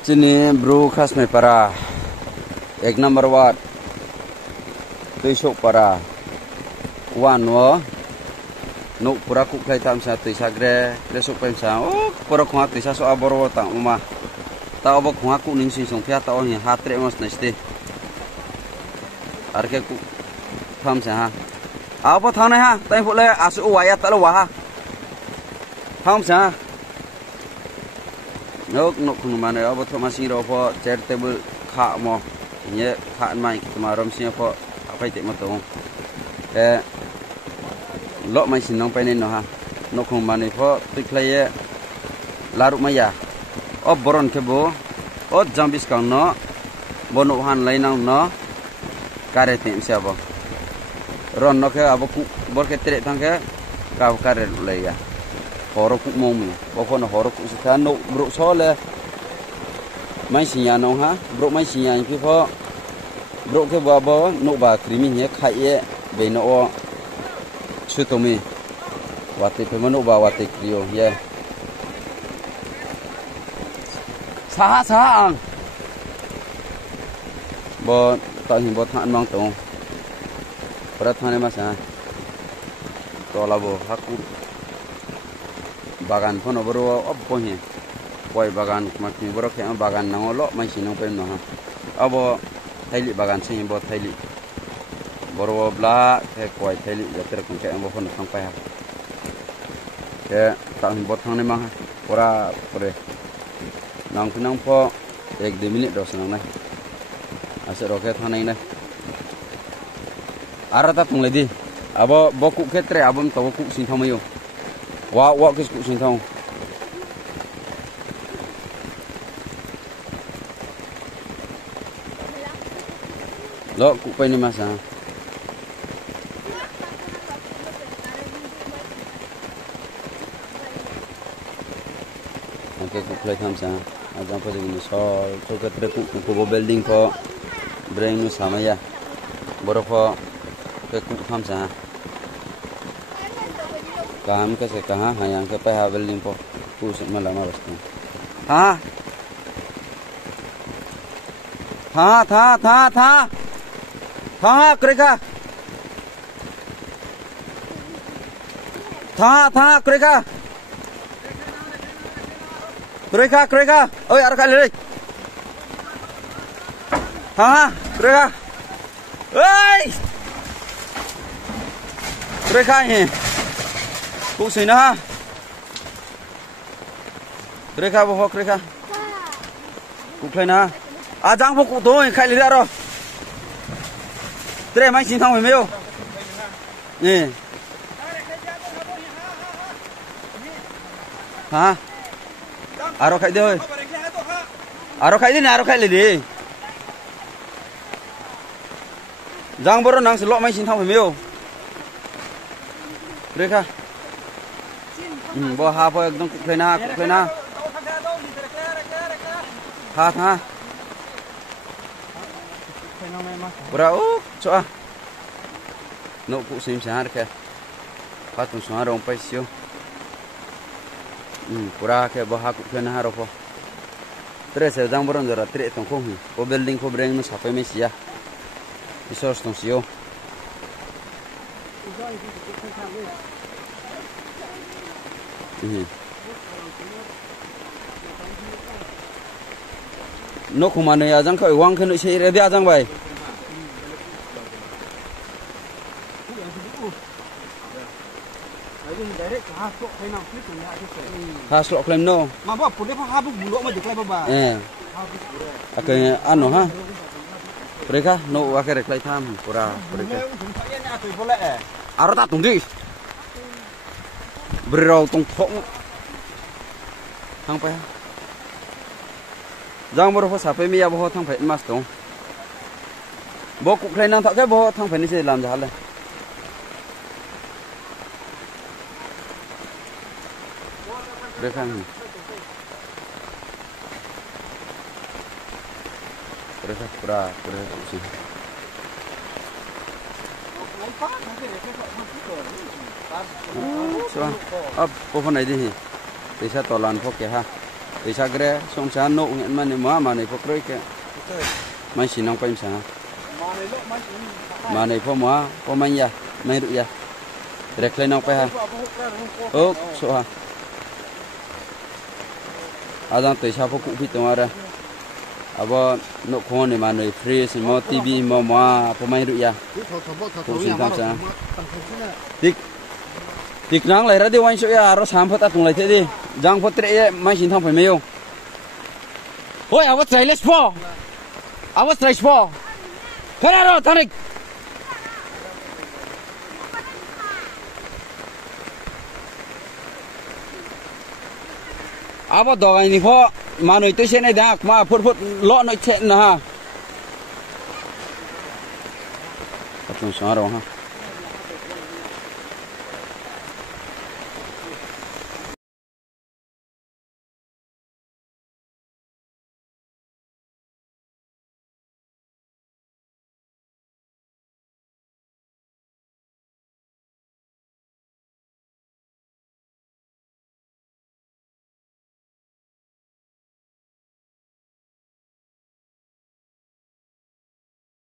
Sini bro khas में para एक नंबर वाट तुइसोक para wan wo nuk pura ku klai tam sa tuisa gre lesok pem sa oh pura khwa tuisa so aboro ta uma ta obo khwa ku ning si song phya ta o hi hatre mas neste arke ku tham sa ha abo thane ha tai phu le asu waya ta lo wa ha tham sa nok nok khung ma ne abo thoma sing ro pho chair table kha mo nye kha mai ki ma rom sing pho apai te ma to lo mai sin nong pe ne no ha nok khung ma ne pho ti klai laru ma ya o boron ke bo o jambis kang no bono han lai nang no kare te sia bo ron no ke abo ku bor ke tere thang ke ka kare lai ya horo ku mong mi bo pho no horo ku sa no bro so le mai sin ya no ha bro mai sin ya ki pho bro ke bo bo no ba krimi he khai ye be no o chu to mi wate pe no ba wate krio ye sa ang bo ta hin bo than mang tong pra thane ma sa to la bo haku bagan pun bro opo he koi bagan makni bro ke bagan nang lo mai sinong pe no ha abo thaili bagan sing bo thaili bro bla ke koi thaili jater kun ke bo phon thang pa ha ke ta hin bo thang ne ma pura pure nang pinang pho 1-2 minit do sanang nai ase ro ke thanai nai arata tung le di abo boku ke tre abom to boku sin thamayo wa ke ku sin thong lo ku pe ni masa oke ku play tham sa ajang pho jing so so ke tre ku building pho brain nu samaya boro pho ke ku tham sa काम कैसे कहाँ है यहाँ के पैसा बिल्डिंग को कुछ मतलब ना बचते हाँ हाँ करेगा करेगा ओए यार खाली हाँ करेगा ओए करेगा ये cụ sấy na krekha bo krekha cụ khai na à giang bo cụ tôi khai lấy ra rồi tre mai xin thong phải mêu nè hả aro khai đi ơi aro khai đi nè aro khai lấy đi giang bo nang slot mai xin thong phải mêu krekha bo ha bo ekdom kuklena ha pura cho no ku sim sar ke patun so ron paisio pura ke bo ha kuklena ha ro po tres se dang boron dora tre ton khong ko building ko breng no sapai me sia isos ton sio nó không mà này ajang khởi quang cái nội xe để ajang vậy ha slot claim no mà bảo phụ đấy ha bụng lỗ mà được claim ba cái ăn nó ha mereka no akhirnya claim tham pura mereka arata tung đi berau tung thong thang pa giang boro sa pe mi ya bo thang phe mas tong bo ku khai nang tha ke bo thang phe ni se lam ja le de khang pura si so ab po này đi thì sa to lan phok ke ha để sao cái xong sáng nộ nhận mà này phục rồi cái mai xin nông phải sao mà này phô má phô mai ya mai được ya direct lên nông phải ha ốc số ha Adang tới sao phục vụ tụi ra abo nộ khôn này mà này free xin mua tivi mua phô mai được ya cũng xin tham gia tik nang lại ra đi quanh số ya rồi sáng phát tung lại thế đi giang phát trễ mai xin tham phải mấy không ôi awas try let's go awas try sport thế nào rồi thằng abo đồ cái này phô mà nói tôi sẽ này đã mà phút lọ nói chuyện nữa ha. Không sao đâu ha.